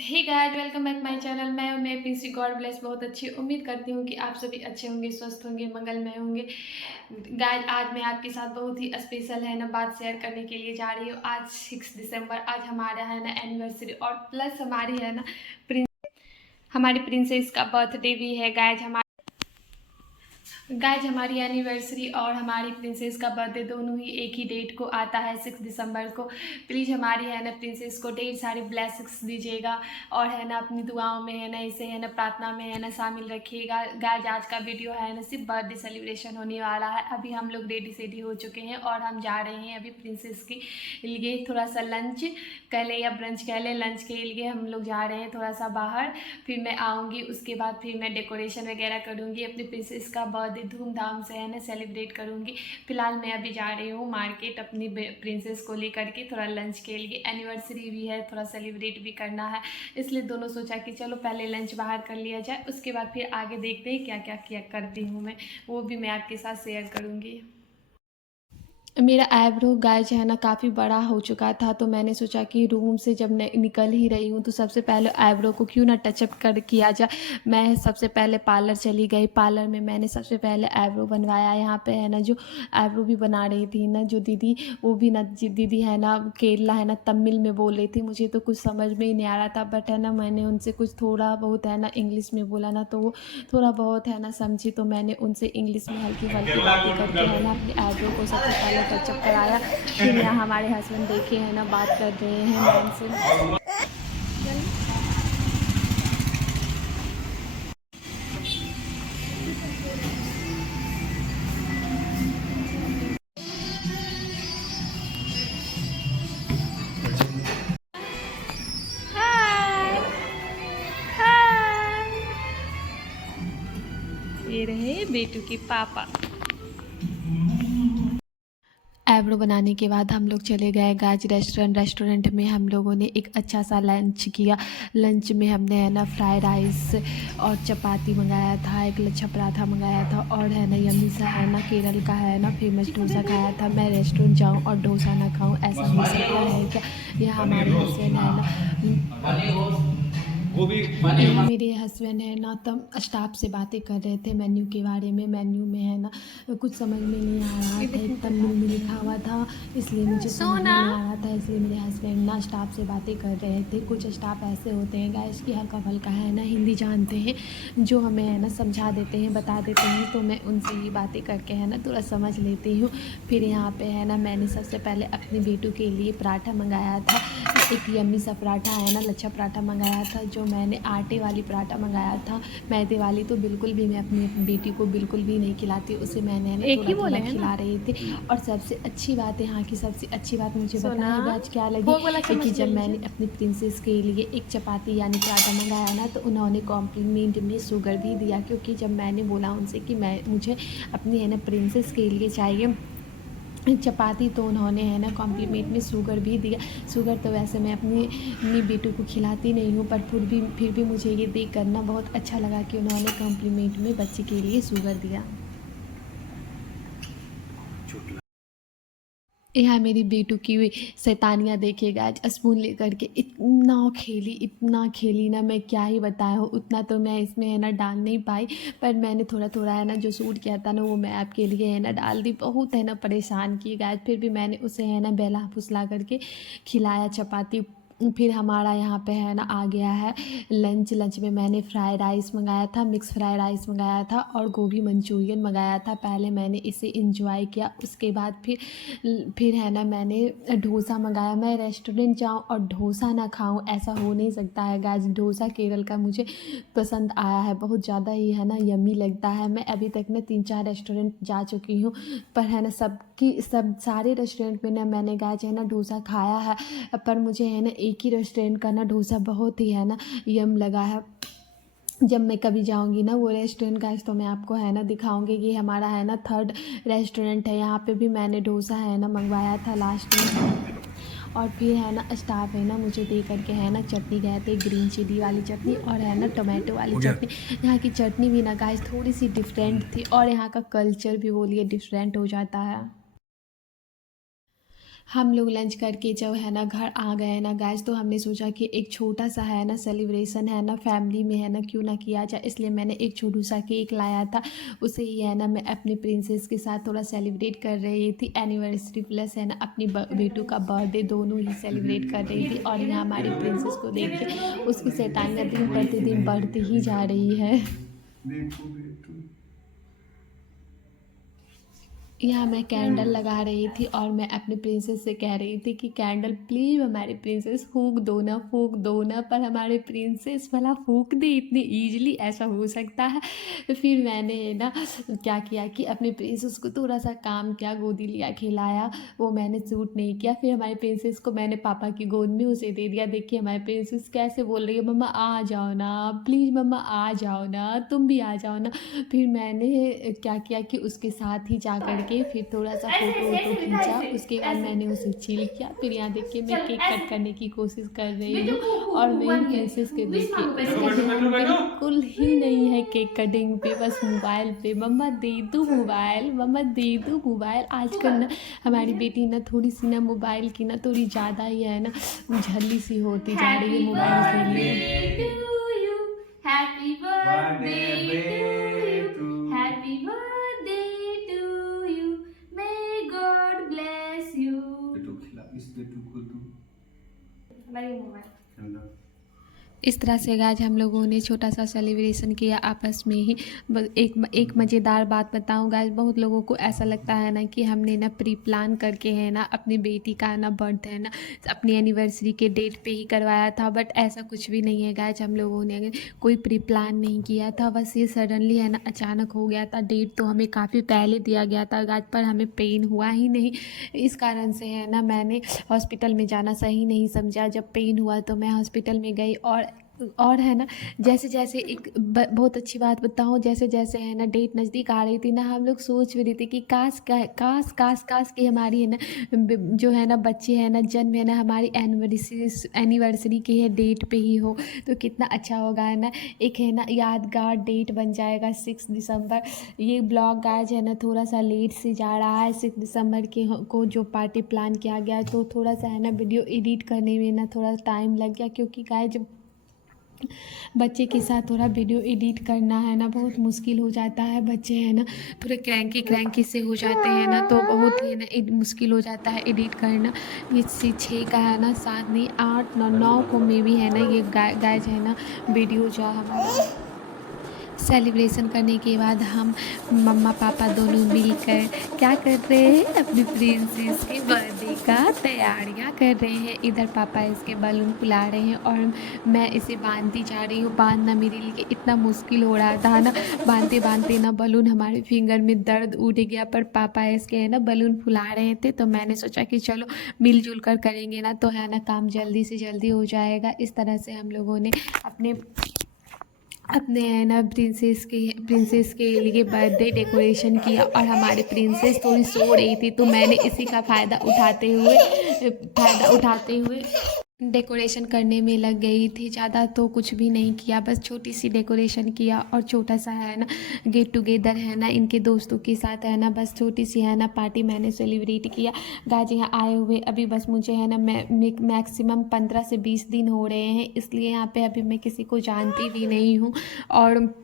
Hey guys, welcome back my channel. मैं Princy. God bless. बहुत अच्छी उम्मीद करती हूँ कि आप सभी अच्छे होंगे, स्वस्थ होंगे, मंगलमय होंगे। गाइस, आज मैं आपके साथ बहुत ही स्पेशल है ना बात शेयर करने के लिए जा रही हूँ। आज 6 दिसंबर, आज हमारा है ना एनिवर्सरी और प्लस हमारी है ना हमारी प्रिंसेस का बर्थडे भी है। गाइज हमारी एनिवर्सरी और हमारी प्रिंसेस का बर्थडे दोनों ही एक ही डेट को आता है, 6 दिसंबर को। प्लीज़ हमारी है ना प्रिंसेस को ढेर सारे ब्लेसिंग्स दीजिएगा और है ना अपनी दुआओं में है ना इसे है ना प्रार्थना में है ना शामिल रखिएगा। गाइज आज का वीडियो है ना सिर्फ बर्थडे सेलिब्रेशन होने वाला है। अभी हम लोग रेडी सेडी हो चुके हैं और हम जा रहे हैं अभी प्रिंसेस के लिए थोड़ा सा लंच कह ले या ब्रंच कह ले, लंच के लिए हम लोग जा रहे हैं थोड़ा सा बाहर। फिर मैं आऊँगी, उसके बाद फिर मैं डेकोरेशन वगैरह करूँगी, अपनी प्रिंसेस का बर्थडे धूमधाम से है ना सेलिब्रेट करूँगी। फिलहाल मैं अभी जा रही हूँ मार्केट अपनी प्रिंसेस को लेकर के थोड़ा लंच के लिए। एनिवर्सरी भी है, थोड़ा सेलिब्रेट भी करना है, इसलिए दोनों सोचा कि चलो पहले लंच बाहर कर लिया जाए, उसके बाद फिर आगे देखते हैं क्या क्या किया करती हूँ मैं, वो भी मैं आपके साथ शेयर करूँगी। मेरा आईब्रो गाय जो है ना काफ़ी बड़ा हो चुका था, तो मैंने सोचा कि रूम से जब मैं निकल ही रही हूँ तो सबसे पहले आईब्रो को क्यों ना टचअप कर किया जाए। मैं सबसे पहले पार्लर चली गई। पार्लर में मैंने सबसे पहले आईब्रो बनवाया। यहाँ पे है ना जो आईब्रो भी बना रही थी ना जो दीदी, वो भी ना दीदी है ना केरला है ना तमिल में बोल रही थी। मुझे तो कुछ समझ में ही नहीं आ रहा था, बट है ना मैंने उनसे कुछ थोड़ा बहुत है ना इंग्लिश में बोला ना, तो वो थोड़ा बहुत है ना समझी, तो मैंने उनसे इंग्लिश में हल्की हल्की बातें करके है ना अपने आईब्रो को सबसे पहले टचअप कराया। फिर यहाँ हमारे हस्बैंड देखे हैं ना बात कर रहे हैं मैम से। हाय हाय, ये रहे बेटू के पापा। आईब्रो बनाने के बाद हम लोग चले गए गाज रेस्टोरेंट में हम लोगों ने एक अच्छा सा लंच किया। लंच में हमने है ना फ्राई राइस और चपाती मंगाया था, एक लच्छा पराठा मंगाया था और है ना यम्मी सा है ना केरल का है ना फेमस डोसा खाया था। मैं रेस्टोरेंट जाऊँ और डोसा ना खाऊँ, ऐसा हो सकता है क्या। यह हमारे हस्बैंड है ना यहाँ मेरे हस्बैंड है ना तब स्टाफ से बातें कर रहे थे मेन्यू के बारे में। मेन्यू में है ना कुछ समझ में नहीं आ रहा था, एक तमिल में लिखा हुआ था, इसलिए मुझे समझ में नहीं आ रहा था, इसलिए मेरे हस्बैंड ना स्टाफ से बातें कर रहे थे। कुछ स्टाफ ऐसे होते हैं गाइस कि हल्का फल्का है ना हिंदी जानते हैं, जो हमें है ना समझा देते हैं, बता देते हैं, तो मैं उनसे ही बातें करके है ना थोड़ा समझ लेती हूँ। फिर यहाँ पे है ना मैंने सबसे पहले अपने बेटू के लिए पराठा मंगाया था, एक यम्मी सा पराठा है ना लच्छा पराठा मंगाया था। जो मैंने आटे वाली पराठा मंगाया था, मैदे वाली तो बिल्कुल भी मैं अपनी बेटी को बिल्कुल भी नहीं खिलाती, उसे मैंने ना थोड़ा थोड़ा खिला रही थी। और सबसे अच्छी बात यहाँ की सबसे अच्छी बात मुझे बताएं आज क्या लगी कि जब मैंने अपनी प्रिंसेस के लिए एक चपाती यानी पराठा मंगाया ना, तो उन्होंने कॉम्प्लीमेंट में शुगर भी दिया, क्योंकि जब मैंने बोला उनसे कि मुझे अपनी है ना प्रिंसेस के लिए चाहिए चपाती, तो उन्होंने है ना कॉम्प्लीमेंट में शुगर भी दिया। शुगर तो वैसे मैं अपनी बेटू को खिलाती नहीं हूँ, पर फिर भी मुझे ये देख करना बहुत अच्छा लगा कि उन्होंने कॉम्प्लीमेंट में बच्चे के लिए शुगर दिया। यहाँ मेरी बेटू की शैतानियाँ देखिएगा। आज स्पून लेकर के इतना खेली ना, मैं क्या ही बताया हूँ, उतना तो मैं इसमें है ना डाल नहीं पाई, पर मैंने थोड़ा थोड़ा है ना जो सूट किया था ना वो मैं आपके लिए है ना डाल दी। बहुत है ना परेशान की गाय, फिर भी मैंने उसे है ना बहला फुसला करके खिलाया चपाती। फिर हमारा यहाँ पे है ना आ गया है लंच में मैंने फ्राई राइस मंगाया था, मिक्स फ्राई राइस मंगाया था और गोभी मंचूरियन मंगाया था। पहले मैंने इसे इंजॉय किया, उसके बाद फिर है ना मैंने डोसा मंगाया। मैं रेस्टोरेंट जाऊँ और डोसा ना खाऊँ, ऐसा हो नहीं सकता है गाइस। डोसा केरल का मुझे पसंद आया है, बहुत ज़्यादा ही है ना यम्मी लगता है। मैं अभी तक ना 3-4 रेस्टोरेंट जा चुकी हूँ, पर है ना सारे रेस्टोरेंट में ना मैंने गाइस है ना डोसा खाया है, पर मुझे है ना एक ही रेस्टोरेंट का ना डोसा बहुत ही है ना यम लगा है। जब मैं कभी जाऊंगी ना वो रेस्टोरेंट गाइस, तो मैं आपको है ना दिखाऊंगी। ये हमारा है ना 3rd रेस्टोरेंट है, यहाँ पे भी मैंने डोसा है ना मंगवाया था लास्ट में। और फिर है ना स्टाफ है ना मुझे दे करके है ना चटनी गए थे, ग्रीन चिली वाली चटनी और है ना टोमेटो वाली चटनी। यहाँ की चटनी भी ना गाइस थोड़ी सी डिफरेंट थी, और यहाँ का कल्चर भी बोलिए डिफरेंट हो जाता है। हम लोग लंच करके जब है ना घर आ गए ना गाइस, तो हमने सोचा कि एक छोटा सा है ना सेलिब्रेशन है ना फैमिली में है ना क्यों ना किया जाए। इसलिए मैंने एक छोटू सा केक लाया था, उसे ही है ना मैं अपनी प्रिंसेस के साथ थोड़ा सेलिब्रेट कर रही थी। एनिवर्सरी प्लस है ना अपनी बेटू का बर्थडे दोनों ही सेलिब्रेट कर रही थी। और यहाँ हमारी प्रिंसेस को देख के उसकी शैतानियाँ दिन प्रतिदिन बढ़ती ही जा रही है। यहाँ मैं कैंडल लगा रही थी और मैं अपनी प्रिंसेस से कह रही थी कि कैंडल प्लीज़ हमारी प्रिंसेस फूंक दो ना, फूंक दो ना। पर हमारे प्रिंसेस भला फूंक दे इतनी ईजिली, ऐसा हो सकता है? तो फिर मैंने ना क्या किया कि अपनी प्रिंसेस को थोड़ा सा काम किया, गोदी लिया, खिलाया। वो मैंने सूट नहीं किया। फिर हमारी प्रिंसेस को मैंने पापा की गोद में उसे दे दिया। देखिए हमारी प्रिंसेस कैसे बोल रही है, मम्मा आ जाओ ना प्लीज़, मम्मा आ जाओ ना, तुम भी आ जाओ ना। फिर मैंने क्या किया कि उसके साथ ही जा कर के फिर थोड़ा सा फ़ोटो वोटो खींचा। उसके बाद मैंने उसे चिल किया। फिर यहाँ देखिए मैं केक कट करने की कोशिश कर रही हूँ और मेरी प्रिंसेस के देखिए उसका ध्यान बिल्कुल ही नहीं है केक कटिंग पे, बस मोबाइल पे। मम्मा दे दो मोबाइल, मम्मा दे दो मोबाइल। आजकल ना हमारी बेटी ना थोड़ी सी ना मोबाइल की ना थोड़ी ज़्यादा ही है ना झल्ली सी होती जा रही है मोबाइल के लिए। Happy birthday to you, happy birthday to you, may God bless you. बेटू खिला इस बेटू को तू नहीं मोबाइल। इस तरह से गाइज हम लोगों ने छोटा सा सेलिब्रेशन किया आपस में ही। एक मज़ेदार बात बताऊँ गाइज, बहुत लोगों को ऐसा लगता है ना कि हमने ना प्री प्लान करके है ना अपनी बेटी का ना बर्थडे है ना अपनी एनिवर्सरी के डेट पे ही करवाया था। बट ऐसा कुछ भी नहीं है गाइज, हम लोगों ने कोई प्री प्लान नहीं किया था। बस ये सडनली है ना अचानक हो गया था। डेट तो हमें काफ़ी पहले दिया गया था गाइज, पर हमें पेन हुआ ही नहीं। इस कारण से है ना मैंने हॉस्पिटल में जाना सही नहीं समझा। जब पेन हुआ तो मैं हॉस्पिटल में गई और है ना जैसे जैसे बहुत अच्छी बात बताऊँ, जैसे जैसे है ना डेट नज़दीक आ रही थी ना, हम लोग सोच भी रहे थे कि काश काश काश काश कि हमारी है ना जो है ना बच्चे है ना जन्म है ना हमारी एनिवर्सरी की है डेट पे ही हो तो कितना अच्छा होगा है ना। एक है ना यादगार डेट बन जाएगा 6 दिसंबर। ये ब्लॉग आज है ना थोड़ा सा लेट से जा रहा है। 6 दिसंबर को जो पार्टी प्लान किया गया तो थोड़ा सा है ना वीडियो एडिट करने में ना थोड़ा टाइम लग गया, क्योंकि गाइस जब बच्चे के साथ थोड़ा वीडियो एडिट करना है ना बहुत मुश्किल हो जाता है। बच्चे हैं ना थोड़े क्रैंकी क्रैंकी से हो जाते हैं ना, तो बहुत ही है ना मुश्किल हो जाता है एडिट करना। ये 6 का है ना 7 नहीं 8 9 को में भी है ना ये गाइज है ना वीडियो जो हमारा सेलिब्रेशन करने के बाद हम मम्मा पापा दोनों मिलकर क्या कर रहे हैं, अपनी प्रिंसेस के बर्थडे का तैयारियां कर रहे हैं। इधर पापा इसके बलून फुला रहे हैं और मैं इसे बांधती जा रही हूँ। बांधना मेरे लिए इतना मुश्किल हो रहा था ना, बांधते बांधते ना बलून हमारे फिंगर में दर्द उठ गया। पर पापा इसके है ना बलून फुला रहे थे, तो मैंने सोचा कि चलो मिलजुल कर करेंगे ना तो है ना काम जल्दी से जल्दी हो जाएगा। इस तरह से हम लोगों ने अपने अपने है ना प्रिंसेस के लिए बर्थडे डेकोरेशन किया। और हमारी प्रिंसेस थोड़ी सो रही थी तो मैंने इसी का फ़ायदा उठाते हुए डेकोरेशन करने में लग गई थी। ज़्यादा तो कुछ भी नहीं किया, बस छोटी सी डेकोरेशन किया और छोटा सा है ना गेट टुगेदर है ना इनके दोस्तों के साथ है ना बस छोटी सी है ना पार्टी मैंने सेलिब्रेट किया। गाजी यहाँ आए हुए अभी बस मुझे है ना मैक्सिमम 15 से 20 दिन हो रहे हैं, इसलिए यहाँ पे अभी मैं किसी को जानती भी नहीं हूँ। और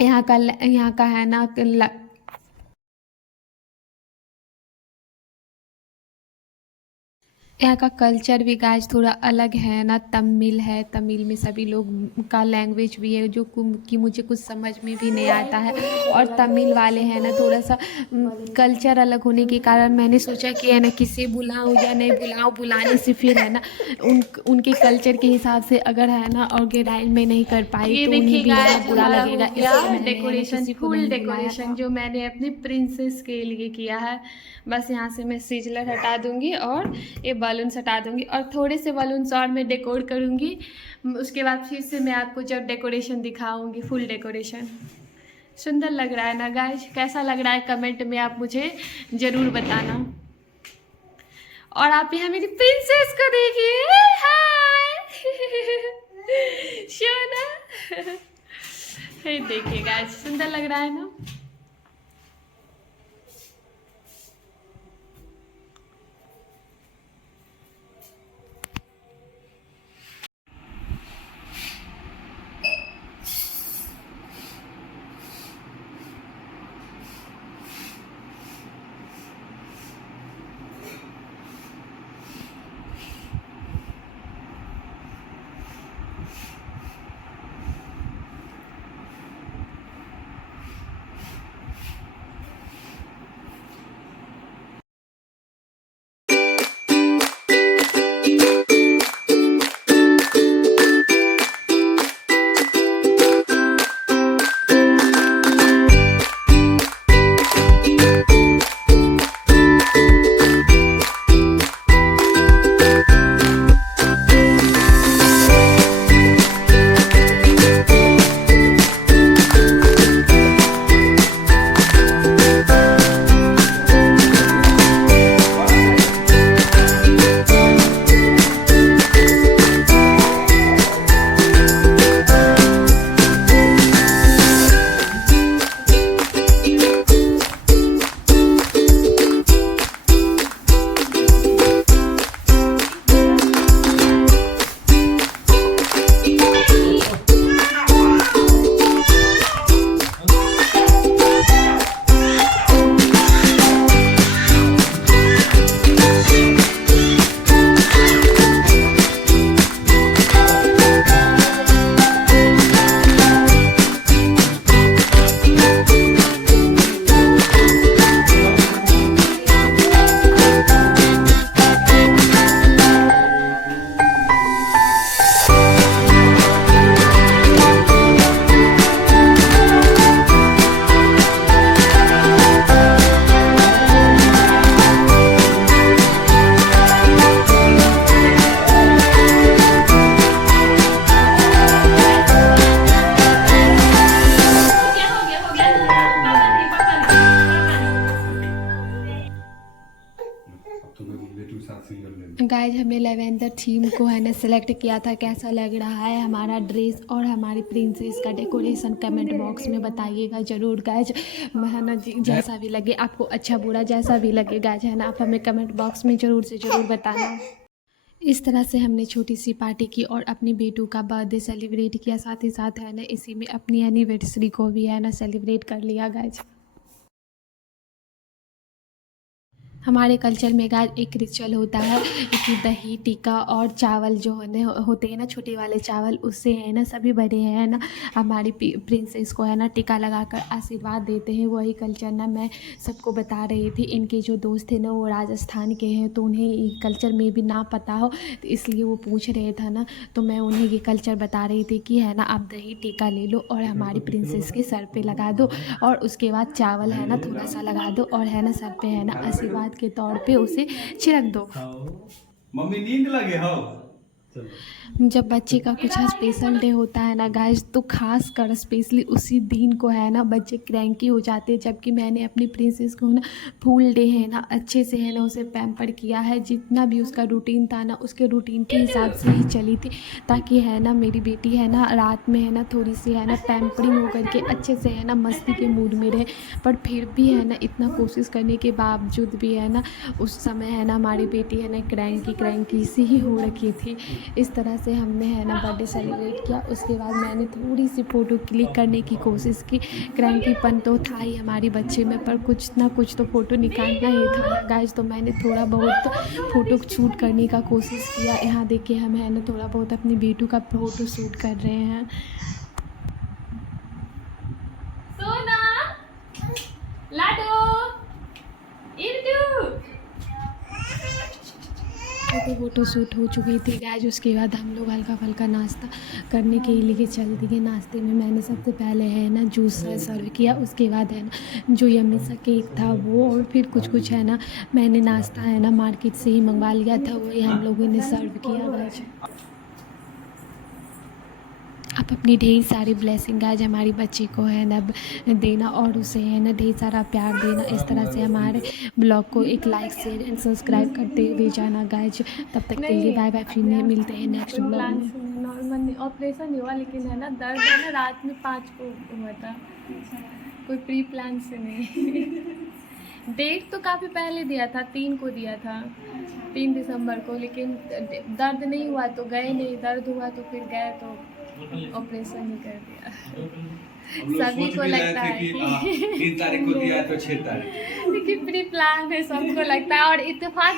यहाँ का है ना यहाँ का कल्चर भी गाइस थोड़ा अलग है ना। तमिल है, तमिल में सभी लोग का लैंग्वेज भी है जो कि मुझे कुछ समझ में भी नहीं आता है। और तमिल वाले हैं ना थोड़ा सा कल्चर अलग होने के कारण मैंने सोचा कि है ना किसे बुलाऊं या नहीं बुलाऊं। बुलाने से फिर है ना उनके कल्चर के हिसाब से अगर है ना ऑर्गेनाइज में नहीं कर पाई तो उन्हें भी है ना बुरा लगेगा। इसलिए डेकोरेशन फुल डेकोरेशन जो मैंने अपनी प्रिंसेस के लिए किया है। बस यहाँ से मैं सिजलर हटा दूँगी और ये बलून्स हटा दूँगी और थोड़े से बलून्स और मैं डेकोर करूँगी। उसके बाद फिर से मैं आपको जब डेकोरेशन दिखाऊँगी फुल डेकोरेशन। सुंदर लग रहा है ना गाइस? कैसा लग रहा है कमेंट में आप मुझे ज़रूर बताना। और आप यहाँ मेरी प्रिंसेस को देखिए, हाय शोना देखिए गाइस सुंदर लग रहा है ना। गाइज हमने लेवेंडर थीम को है ना सेलेक्ट किया था। कैसा लग रहा है हमारा ड्रेस और हमारी प्रिंसेस का डेकोरेशन कमेंट बॉक्स में बताइएगा ज़रूर गाइज, है ना जी। जैसा भी लगे आपको, अच्छा बुरा जैसा भी लगे गाइज, है ना, आप हमें कमेंट बॉक्स में ज़रूर से ज़रूर बताना। इस तरह से हमने छोटी सी पार्टी की और अपनी बेटू का बर्थडे सेलिब्रेट किया। साथ ही साथ है ना इसी में अपनी एनिवर्सरी को भी है ना सेलिब्रेट कर लिया गाइज। हमारे कल्चर में गाइज एक रिचुअल होता है कि दही टीका और चावल जो होते हैं ना, छोटे वाले चावल, उससे है ना सभी बड़े हैं ना हमारी प्रिंसेस को है ना टीका लगाकर आशीर्वाद देते हैं। वही कल्चर ना मैं सबको बता रही थी। इनके जो दोस्त थे ना वो राजस्थान के हैं, तो उन्हें ये कल्चर में भी ना पता हो, तो इसलिए वो पूछ रहे थे ना, तो मैं उन्हें ये कल्चर बता रही थी कि है ना आप दही टीका ले लो और हमारी प्रिंसेस के सर पे लगा दो, और उसके बाद चावल है ना थोड़ा सा लगा दो, और है ना सर पे है ना आशीर्वाद के तौर पे उसे छिड़क दो। मम्मी नींद लगे हो। जब बच्चे का कुछ स्पेशल डे होता है ना गाइज, तो खास कर स्पेशली उसी दिन को है ना बच्चे क्रैंकी हो जाते हैं। जबकि मैंने अपनी प्रिंसेस को ना फुल डे है ना अच्छे से है ना उसे पैम्पर किया है। जितना भी उसका रूटीन था ना उसके रूटीन के हिसाब से ही चली थी, ताकि है ना मेरी बेटी है ना रात में है ना थोड़ी सी है ना पैम्परिंग हो करके अच्छे से है ना मस्ती के मूड में रहे। पर फिर भी है ना इतना कोशिश करने के बावजूद भी है ना उस समय है ना हमारी बेटी है ना क्रैंकी सी ही हो रखी थी। इस तरह से हमने है ना बर्थडे सेलिब्रेट किया। उसके बाद मैंने थोड़ी सी फ़ोटो क्लिक करने की कोशिश की। क्रैंकीपन तो था ही हमारी बच्चे में, पर कुछ ना कुछ तो फ़ोटो निकालना ही था ना गाइज, तो मैंने थोड़ा बहुत फ़ोटो शूट करने का कोशिश किया। यहाँ देखिए हम है ना थोड़ा बहुत अपनी बेटू का फ़ोटो शूट कर रहे हैं। सोना लाडो इर्दू फ़ोटो शूट हो चुकी थी गाइज। उसके बाद हम लोग हल्का फुल्का नाश्ता करने के लिए चल दिए। नाश्ते में मैंने सबसे पहले है ना जूस सर्व किया। उसके बाद है ना जो यम्मी सा केक था वो, और फिर कुछ है ना मैंने नाश्ता है ना मार्केट से ही मंगवा लिया था, वही हम लोगों ने सर्व किया गाइज। आप अपनी ढेर सारी ब्लेसिंग गाइज हमारी बच्ची को है ना देना, और उसे है ना ढेर सारा प्यार देना। इस तरह से हमारे ब्लॉग को एक लाइक शेयर एंड सब्सक्राइब करते हुए जाना गाइज। तब तक के लिए बाय बाय, फिर मिलते हैं नेक्स्ट ब्लॉग में। नॉर्मल ऑपरेशन हुआ, लेकिन है ना दर्द है ना रात में 5 को हुआ था, कोई प्री प्लान से नहीं। डेट तो काफ़ी पहले दिया था, 3 को दिया था, 3 दिसंबर को, लेकिन दर्द नहीं हुआ तो गए नहीं, दर्द हुआ तो फिर गए तो ऑपरेशन ही कर दिया। सभी को लगता है कि 3 तारीख को दिया तो 6 तारीख, लेकिन प्री प्लान है, सबको लगता है। और इत्तेफाक